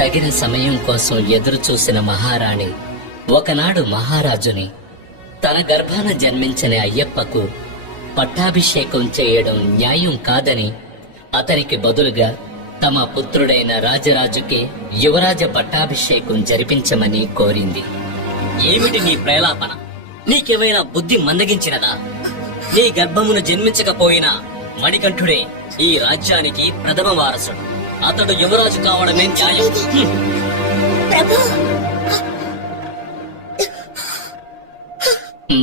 తగిన సమయం కోసం ఎదురు చూసిన మహారాణి ఒకనాడు మహారాజుని తన గర్భాన జన్మించిన అయ్యప్పకు పట్టాభిషేకం చేయడం న్యాయం కాదని అతనికి బదులుగా తమ పుత్రుడైన రాజరాజుకే యువరాజ పట్టాభిషేకం జరిపించమని కోరింది. ఏమిటి నీ ప్రేలాపన? నీకేమైనా బుద్ధి మందగించినదా? నీ గర్భమును జన్మించకపోయినా మణికంఠుడే ఈ రాజ్యానికి ప్రథమ వారసుడు. అతడు యువరాజు కావడమే న్యాయం.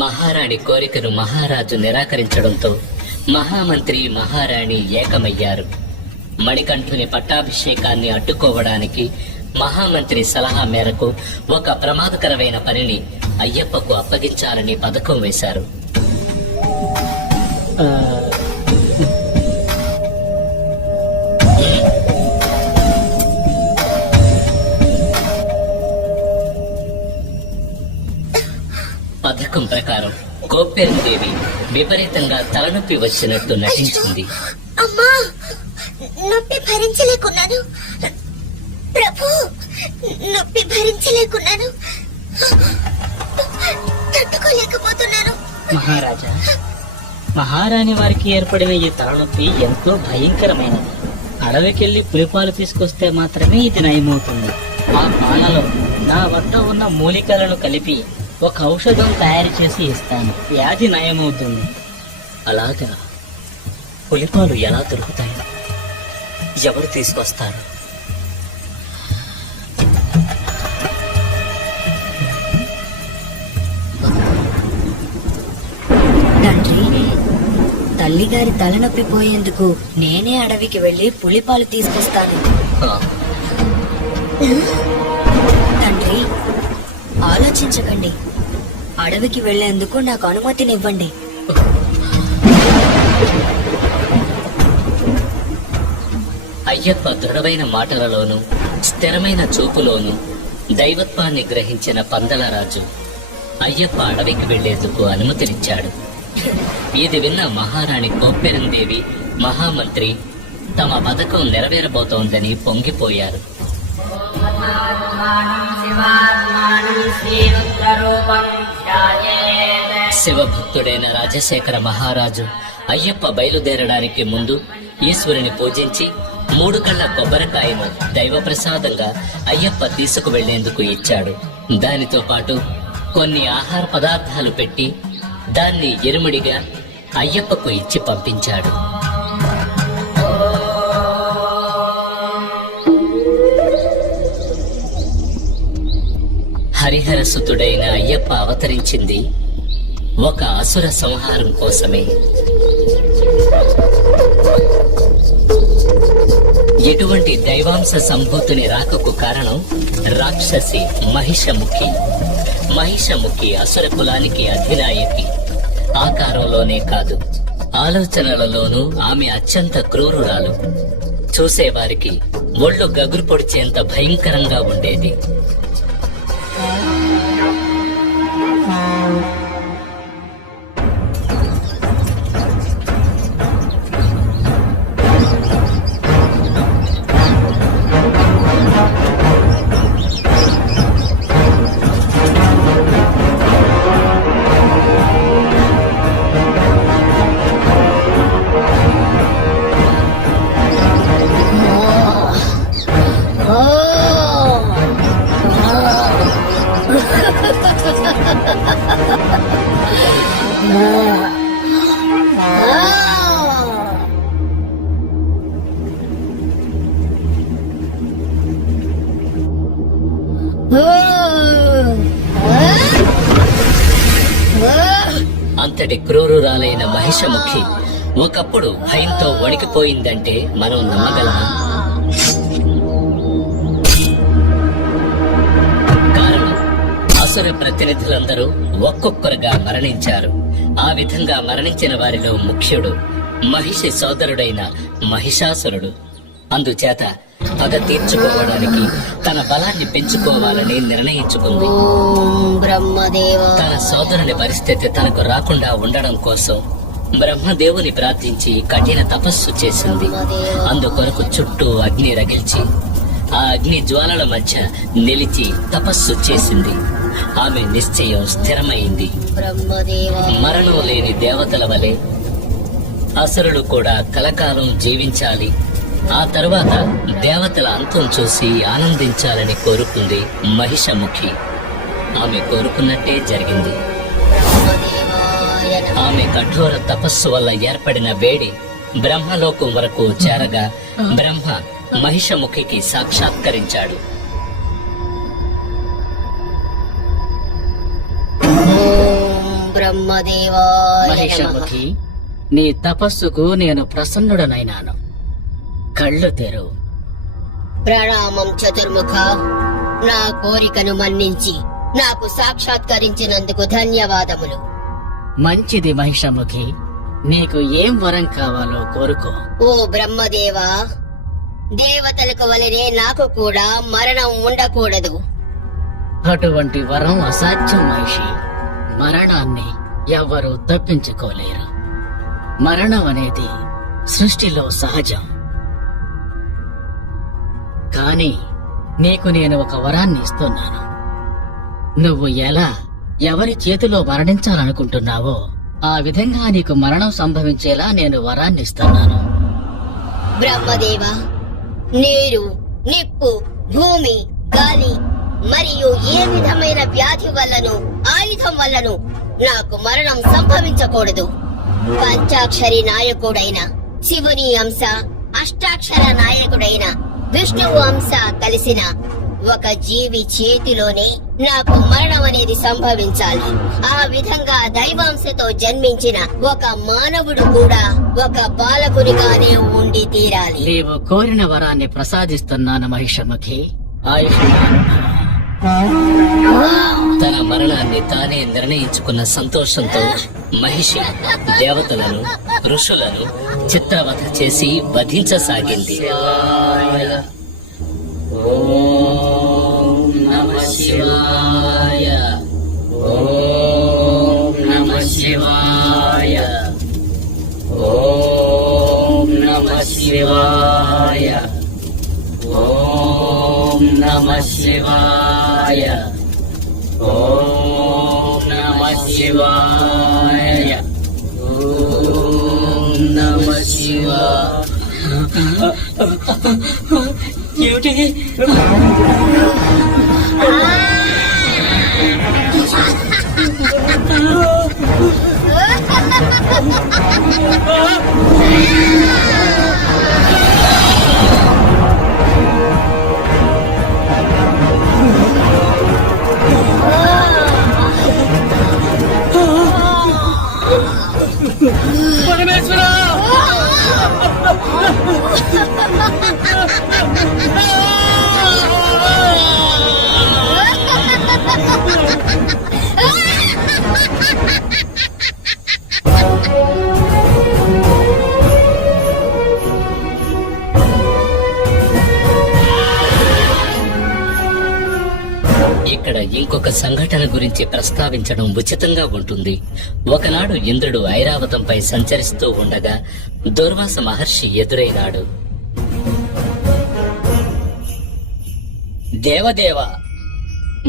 మహారాణి కోరికను మహారాజు నిరాకరించడంతో మహామంత్రి మహారాణి ఏకమయ్యారు. మణికంఠుని పట్టాభిషేకాన్ని అడ్డుకోవడానికి మహామంత్రి సలహా మేరకు ఒక ప్రమాదకరమైన పనిని అయ్యప్పకు అప్పగించాలని పథకం వేశారు. పథకం ప్రకారం కోప్పెరందేవి విపరీతంగా తలనొప్పి వచ్చినట్టు నటించింది. అమ్మా, నొప్పి భరించలేకున్నాను ప్రభు, నొప్పి భరించలేకున్నాను, తట్టుకోలేకపోతున్నాను. మహారాజా, మహారాణి వారికి ఏర్పడిన ఈ తలనొప్పి ఎంతో భయంకరమైనది. అడవికెళ్లి పులిపాలు తీసుకొస్తే మాత్రమే ఇది నయమవుతుంది. ఆ పాలలో నా వద్ద ఉన్న మూలికలను కలిపి ఒక ఔషధం తయారు చేసి ఇస్తాను, వ్యాధి నయమవుతుంది. అలాగా? పులిపాలు ఎలా దొరుకుతాయి? ఎవరు తీసుకొస్తారు? తండ్రి, తల్లిగారి తలనొప్పి పోయేందుకు నేనే అడవికి వెళ్లి పులిపాలు తీసుకొస్తాను. తండ్రి, ఆలోచించకండి. అడవికి వెళ్లేందుకు నాకు అనుమతినివ్వండి. అయ్యప్ప దృఢమైన మాటలలోనూ స్థిరమైన చూపులోనూ దైవత్వాన్ని గ్రహించిన పందలరాజు అయ్యప్ప అడవికి వెళ్లేందుకు అనుమతినిచ్చాడు. ఇది విన్న మహారాణి కోప్పెరందేవి మహామంత్రి తమ పథకం నెరవేరబోతోందని పొంగిపోయారు. శివభక్తుడైన రాజశేఖర మహారాజు అయ్యప్ప బయలుదేరడానికి ముందు ఈశ్వరుని పూజించి 3 కళ్ళ కొబ్బరికాయను దైవ ప్రసాదంగా అయ్యప్ప తీసుకు వెళ్లేందుకు ఇచ్చాడు. దానితో పాటు కొన్ని ఆహార పదార్థాలు పెట్టి దాన్ని ఎరుముడిగా అయ్యప్పకు ఇచ్చి పంపించాడు. హరిహరసుతుడైన అయ్యప్ప అవతరించింది ఒక అసుర సంహారం కోసమే. ఎటువంటి దైవాంశ సంభూతుని రాకకు కారణం రాక్షసి మహిషముఖి. మహిషముఖి అసుర కులానికి అధినాయకి. ఆకారంలోనే కాదు, ఆలోచనలలోనూ ఆమె అత్యంత క్రూరురాలు. చూసేవారికి ఒళ్ళు గగురు పొడిచేంత భయంకరంగా ఉండేది. అంతటి క్రూరురాలైన మహిషముఖి ఒకప్పుడు భయంతో వణికిపోయిందంటే మనం నమ్మగలమా? కారణం, అసుర ప్రతినిధులందరూ ఒక్కొక్కరుగా మరణించారు. ఆ విధంగా మరణించిన వారిలో ముఖ్యుడు మహిషి సోదరుడైన మహిషాసురుడు. అందుచేత పగ తీర్చుకోవడానికి తన బలాన్ని పెంచుకోవాలని నిర్ణయించుకుంది. తన సోదరుని పరిస్థితి తనకు రాకుండా ఉండడం కోసం బ్రహ్మదేవుని ప్రార్థించి కఠిన తపస్సు చేసింది. అందుకొరకు చుట్టూ అగ్ని రగిల్చి ఆ అగ్ని జ్వాలల మధ్య నిలిచి తపస్సు చేసింది. ఆమె నిశ్చయం స్థిరమైంది. బ్రహ్మదేవా మరణం లేని దేవతల వలె అసురులు కూడా కలకాలం జీవించాలి. ఆ తరువాత దేవతల అంతం చూసి ఆనందించాలని కోరుకుంది మహిషముఖి. ఆమె కోరుకున్నట్టే జరిగింది. బ్రహ్మదేవాయ నమః. ఆమె కఠోర తపస్సు వల్ల ఏర్పడిన వేడి బ్రహ్మలోకం వరకు చేరగా బ్రహ్మ మహిషముఖికి సాక్షాత్కరించాడు. ఓం బ్రహ్మదేవాయ నమః. మహిషముఖి, నీ తపస్సుకు నేను ప్రసన్నుడనైనాను. కళ్ళు తెరువు. ప్రణామం చతుర్ముఖ. నా కోరికను మన్నించి నాకు సాక్షాత్కరించినందుకు ధన్యవాదములు. మంచిది మహిషముఖి, నీకు ఏం వరం కావాలో కోరుకో. ఓ బ్రహ్మదేవా, దేవతలకు వలనే నాకు కూడా మరణం ఉండకూడదు. అటువంటి వరం అసాధ్యం మహిషి. మరణాన్ని ఎవ్వరూ తప్పించుకోలేరు. మరణం అనేది సృష్టిలో సహజం. కానీ నీకు నేను ఒక వరాన్ని ఇస్తున్నాను. నువ్వు ఎలా ఎవరి చేతిలో మరణించాలనుకుంటున్నావో ఆ విధంగా నీకు మరణం సంభవించేలా నేను వరాన్ని ఇస్తున్నాను. బ్రహ్మదేవా, నీరు, నిప్పు, భూమి, గాలి మరియు ఏ విధమైన వ్యాధి వల్లను ఆయుధం వల్లను నాకు మరణం సంభవించకూడదు. పంచాక్షరి నాయకుడైన శివుని అంశ, అష్టాక్షర నాయకుడైన విష్ణువు అంశ కలిసిన ఒక జీవి చేతిలోనే నాకు మరణం అనేది సంభవించాలి. ఆ విధంగా దైవాంశతో జన్మించిన ఒక మానవుడు కూడా ఒక బాలకునిగానే ఉండి తీరాలి. నీవు కోరిన వరాన్ని ప్రసాదిస్తున్నాను మహిషముఖి. ఆయుష్మాన్ భవ. తన మరణాన్ని తానే నిర్ణయించుకున్న సంతోషంతో మహిషి దేవతలను, ఋషులను చిత్రవధ చేసి వధించసాగింది. ఓం నమః శివాయ. ఓం నమః శివాయ. ఓం నమః శివాయ. ఓం నమః శివాయ. ఓం నమః శివాయ. ఓం నమః శివాయ. ఏమిటి? పరమేశ్వరా! ఇక్కడ ఇంకొక సంఘటన గురించి ప్రస్తావించడం ఉచితంగా ఉంటుంది. ఒకనాడు ఇంద్రుడు ఐరావతంపై సంచరిస్తూ ఉండగా దుర్వాస మహర్షి ఎదురైనాడు. దేవదేవ,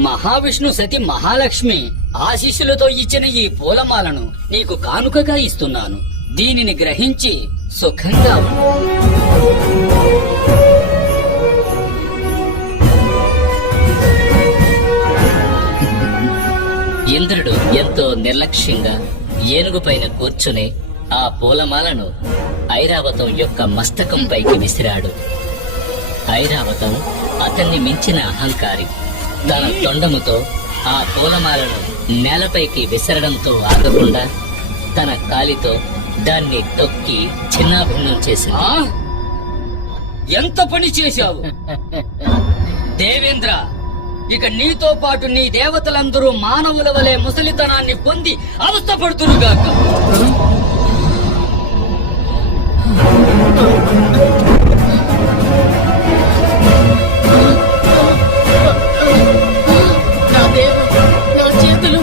మహావిష్ణు సతి మహాలక్ష్మి ఆశీస్సులతో ఇచ్చిన ఈ పూలమాలను నీకు కానుకగా ఇస్తున్నాను. దీనిని గ్రహించి సుఖంగా ఉండు. ఇంద్రుడు ఎంతో నిర్లక్ష్యంగా ఏనుగుపైన కూర్చుని ఆ పూలమాలను ఐరావతం యొక్క మస్తకం పైకి విసిరాడు. ఐరావతం అతన్ని మించిన అహంకారి. తన తొండముతో ఆ పూలమాలను నేలపైకి విసరడంతో ఆగకుండా తన కాలితో దాన్ని తొక్కి చిన్నాభిన్నం చేసింది. ఎంత పని చేశావు దేవేంద్ర! ఇక నీతో పాటు నీ దేవతలందరూ మానవుల వలె ముసలితనాన్ని పొంది అవస్థపడుతురుగాక. నా చేతులు!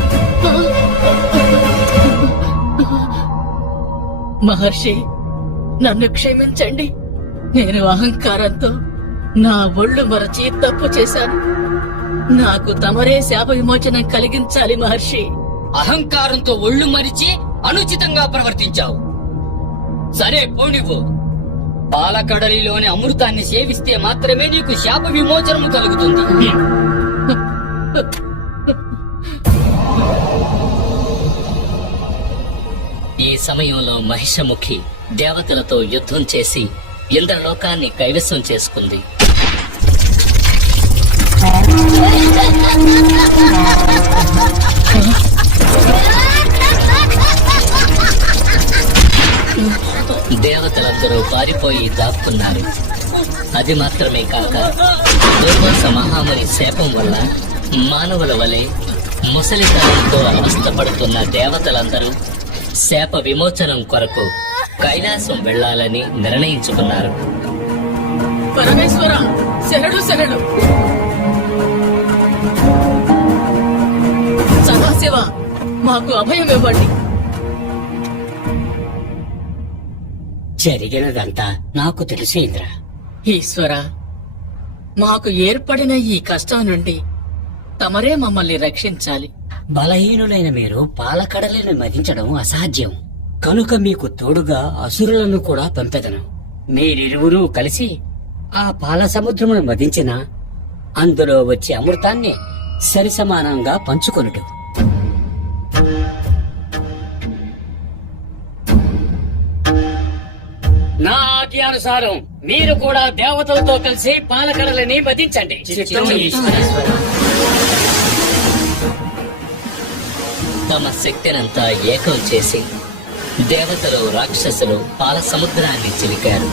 మహర్షి, నన్ను క్షమించండి. నేను అహంకారంతో నా ఒళ్ళు మరచి తప్పు చేశాను. నాకు తమరే శాప విమోచనం కలిగించాలి మహర్షి. అహంకారంతో ఒళ్ళు మరిచి అనుచితంగా ప్రవర్తించావు. సరే పోనివ్వు. పాలకడలిలోని అమృతాన్ని సేవిస్తే మాత్రమే నీకు శాప విమోచనము కలుగుతుంది. ఈ సమయంలో మహిషముఖి దేవతలతో యుద్ధం చేసి ఇంద్రలోకాన్ని కైవసం చేసుకుంది. దేవతలందరూ పారిపోయి దాక్కున్నారు. అది మాత్రమే కాక దుర్వాస మహాముని శాపం వల్ల మానవుల వలె ముసలితనంతో అవస్థపడుతున్న దేవతలందరూ శాప విమోచనం కొరకు కైలాసం వెళ్లాలని నిర్ణయించుకున్నారు. పరమేశ్వర శరణు శరణు. సదాశివ మాకు అభయం ఇవ్వండి. జరిగినదంతా నాకు తెలుసు ఇంద్ర. ఈశ్వర, మాకు ఏర్పడిన ఈ కష్టం నుండి తమరే మమ్మల్ని రక్షించాలి. బలహీనులైన మీరు పాలకడలను మదించడం అసాధ్యం. కనుక మీకు తోడుగా అసురులను కూడా పంపెదను. మీరిరువురూ కలిసి ఆ పాల సముద్రమును మదించిన అందులో వచ్చే అమృతాన్ని సరిసమానంగా పంచుకొనుట. నా ఆజ్ఞానుసారం మీరు కూడా దేవతలతో కలిసి పాలకడలని మదించండి. తమ శక్తినంతా ఏకం చేసి దేవతలు రాక్షసులు పాల సముద్రాన్ని చిలికారు.